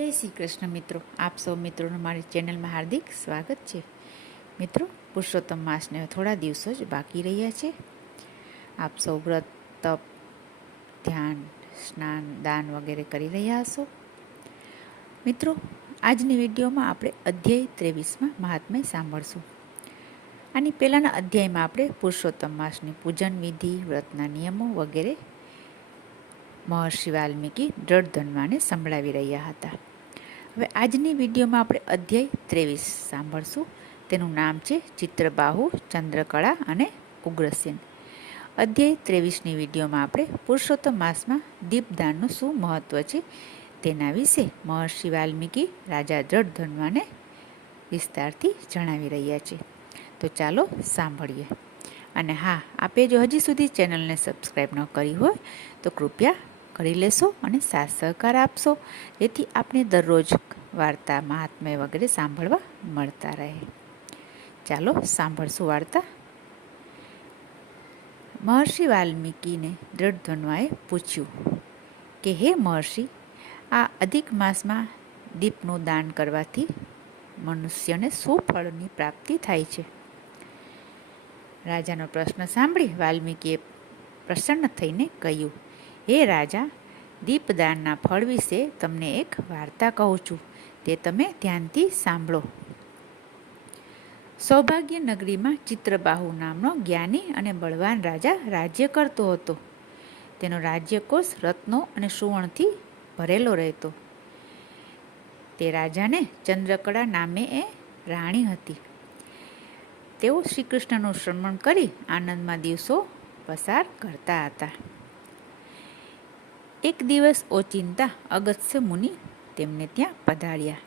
જય શ્રી કૃષ્ણ મિત્રો, આપ સૌ મિત્રોનું મારી ચેનલમાં હાર્દિક સ્વાગત છે. મિત્રો, પુરુષોત્તમ માસને થોડા દિવસો જ બાકી રહ્યા છે. આપ સૌ વ્રત, તપ, ધ્યાન, સ્નાન, દાન વગેરે કરી રહ્યા હશો. મિત્રો, આજની વિડીયોમાં આપણે અધ્યાય 23માં મહાત્મ્ય સાંભળશું. આની પહેલાંના અધ્યાયમાં આપણે પુરુષોત્તમ માસની પૂજન વિધિ, વ્રતના નિયમો વગેરે મહર્ષિ વાલ્મીકી દ્રઢધન્વાને સંભળાવી રહ્યા હતા. હવે આજની વિડીયોમાં આપણે અધ્યાય 23 સાંભળશું. તેનું નામ છે ચિત્રબાહુ, ચંદ્રકળા અને ઉગ્રસેન. અધ્યાય 23ની વિડીયોમાં આપણે પુરુષોત્તમ માસમાં દીપદાનનું શું મહત્વ છે તેના વિશે મહર્ષિ વાલ્મીકી રાજા દ્રઢધન્વાને વિસ્તારથી જણાવી રહ્યા છે. તો ચાલો સાંભળીએ. અને હા, આપે જો હજી સુધી ચેનલને સબસ્ક્રાઈબ ન કરી હોય તો કૃપયા કરી લેશો અને સાથ સહકાર આપશો, જેથી આપણે દરરોજ વાર્તા, મહાત્મ્ય વગેરે સાંભળવા મળતા રહે. ચાલો સાંભળશું વાર્તા. મહર્ષિ વાલ્મીકીને દ્રઢધન્વાએ પૂછ્યું કે હે મહર્ષિ, આ અધિક માસમાં દીપનું દાન કરવાથી મનુષ્યને શું ફળની પ્રાપ્તિ થાય છે? રાજાનો પ્રશ્ન સાંભળી વાલ્મીકીએ પ્રસન્ન થઈને કહ્યું, હે રાજા, દીપદાનના ફળ વિશે તમને એક વાર્તા કહું છું, તે તમે ધ્યાનથી સાંભળો. સૌભાગ્ય નગરીમાં ચિત્રબાહુ નામનો જ્ઞાની અને બળવાન રાજા રાજ્ય કરતો હતો. તેનો રાજ્યકોષ રત્નો અને સુવર્ણથી ભરેલો રહેતો. તે રાજાને ચંદ્રકળા નામે એ રાણી હતી. તેઓ શ્રી કૃષ્ણનું સ્મરણ કરી આનંદમાં દિવસો પસાર કરતા હતા. એક દિવસ ઓચિંતા અગસ્ત્ય મુનિ તેમને ત્યાં પધાર્યા.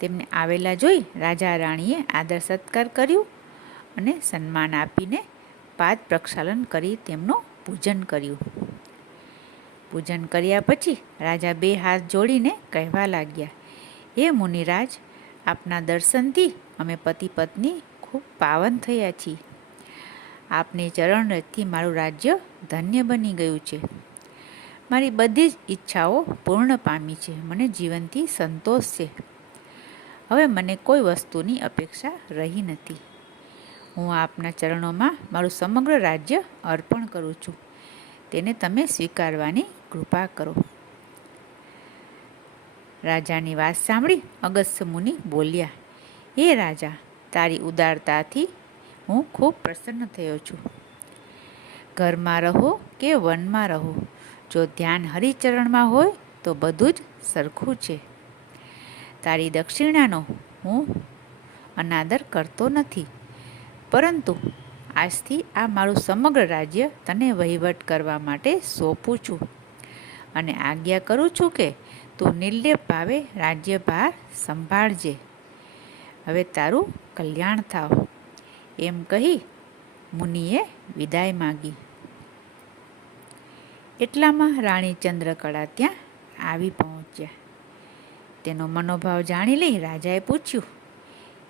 તેમને આવેલા જોઈ રાજા રાણીએ આદર સત્કાર કર્યું અને સન્માન આપીને પાદ પ્રક્ષાલન કરી તેમનું પૂજન કર્યું. પૂજન કર્યા પછી રાજા બે હાથ જોડીને કહેવા લાગ્યા, હે મુનિરાજ, આપના દર્શનથી અમે પતિ પત્ની ખૂબ પાવન થયા છીએ. આપની ચરણરજથી મારું રાજ્ય ધન્ય બની ગયું છે. મારી બધી જ ઈચ્છાઓ પૂર્ણ પામી છે. મને જીવનથી સંતોષ છે. હવે મને કોઈ વસ્તુની અપેક્ષા રહી નથી. હું આપના ચરણોમાં મારું સમગ્ર રાજ્ય અર્પણ કરું છું. તેને તમે સ્વીકારવાની કૃપા કરો. રાજાની વાત સાંભળી અગસ્ત્ય મુનિ બોલ્યા, હે રાજા, તારી ઉદારતાથી હું ખૂબ પ્રસન્ન થયો છું. ઘરમાં રહો કે વનમાં રહો, જો ધ્યાન હરિચરણમાં હોય તો બધું જ સરખું છે. તારી દક્ષિણાનો હું અનાદર કરતો નથી, પરંતુ આજથી આ મારું સમગ્ર રાજ્ય તને વહીવટ કરવા માટે સોંપું છું અને આજ્ઞા કરું છું કે તું નિર્લેપ ભાવે રાજ્યભાર સંભાળજે. હવે તારું કલ્યાણ થાવ. એમ કહી મુનિએ વિદાય માગી. એટલામાં રાણી ચંદ્રકળા ત્યાં આવી પહોંચ્યા. તેનો મનોભાવ જાણી લઈ રાજાએ પૂછ્યું,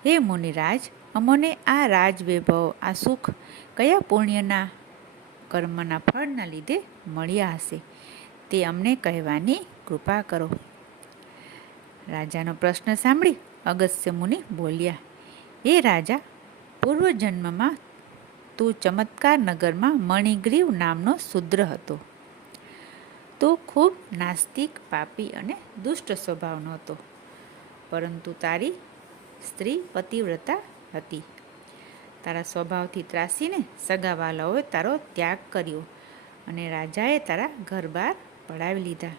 હે મુનિરાજ, અમોને આ રાજવૈભવ, આ સુખ કયા પુણ્યના કર્મના ફળના લીધે મળ્યા હશે, તે અમને કહેવાની કૃપા કરો. રાજાનો પ્રશ્ન સાંભળી અગસ્ત્ય મુનિ બોલ્યા, હે રાજા, પૂર્વજન્મમાં તું ચમત્કાર નગરમાં મણિગ્રીવ નામનો શૂદ્ર હતો. તું ખૂબ નાસ્તિક, પાપી અને દુષ્ટ સ્વભાવનો હતો, પરંતુ તારી સ્ત્રી પતિવ્રતા હતી. તારા સ્વભાવથી ત્રાસીને સગાવાલાઓએ તારો ત્યાગ કર્યો અને રાજાએ તારા ઘર બહાર પડાવી લીધા.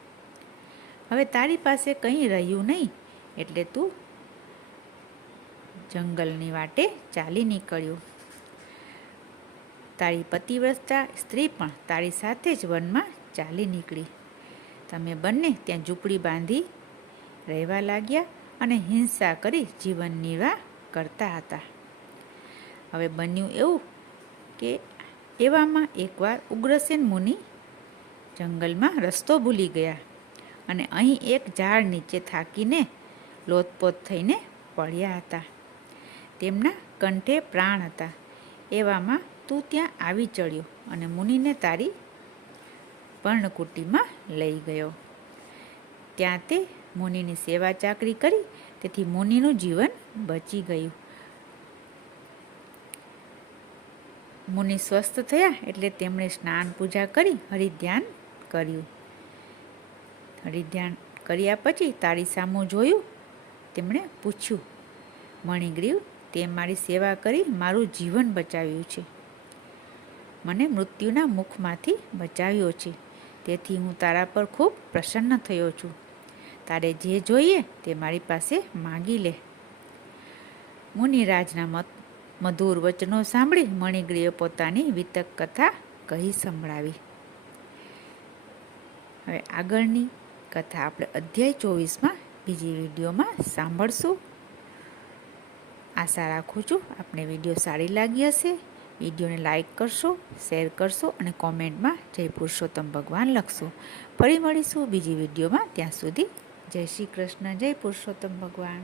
હવે તારી પાસે કંઈ રહ્યું નહીં, એટલે તું જંગલની વાટે ચાલી નીકળ્યો. તારી પતિવ્રતા સ્ત્રી પણ તારી સાથે જ વનમાં ચાલી નીકળી. તમે બંને ત્યાં ઝૂંપડી બાંધી રહેવા લાગ્યા અને હિંસા કરી જીવન નિર્વાહ કરતા હતા. હવે બન્યું એવું કે એવામાં એકવાર ઉગ્રસેન મુનિ જંગલમાં રસ્તો ભૂલી ગયા અને અહીં એક ઝાડ નીચે થાકીને લોથપોથ થઈને પડ્યા હતા. તેમના કંઠે પ્રાણ હતા. એવામાં તું ત્યાં આવી ચડ્યો અને મુનિને તારી પર્ણકુટીમાં લઈ ગયો. ત્યાં તે મુનિની સેવા ચાકરી કરી, તેથી મુનિનું જીવન બચી ગયું. મુનિ સ્વસ્થ થયા એટલે તેમણે સ્નાન પૂજા કરી હરિધ્યાન કર્યું. હરિધ્યાન કર્યા પછી તારી સામું જોયું. તેમણે પૂછ્યું, મણિગ્રીવ, તે મારી સેવા કરી મારું જીવન બચાવ્યું છે, મને મૃત્યુના મુખમાંથી બચાવ્યો છે, તેથી હું તારા પર ખૂબ પ્રસન્ન થયો છું. તારે જે જોઈએ તે મારી પાસે માગી લે. મુનિરાજના મધુર વચનો સાંભળી મણિગ્રીવે પોતાની વિતક કથા કહી સંભળાવી. હવે આગળની કથા આપણે અધ્યાય 24માં બીજી વિડીયોમાં સાંભળશું. આશા રાખું છું આપને વિડીયો સારી લાગી હશે. વિડીયોને લાઈક કરશો, શેર કરશો અને કોમેન્ટમાં જય પુરુષોત્તમ ભગવાન લખશો. ફરી મળીશું બીજી વિડીયોમાં. ત્યાં સુધી જય શ્રી કૃષ્ણ, જય પુરુષોત્તમ ભગવાન.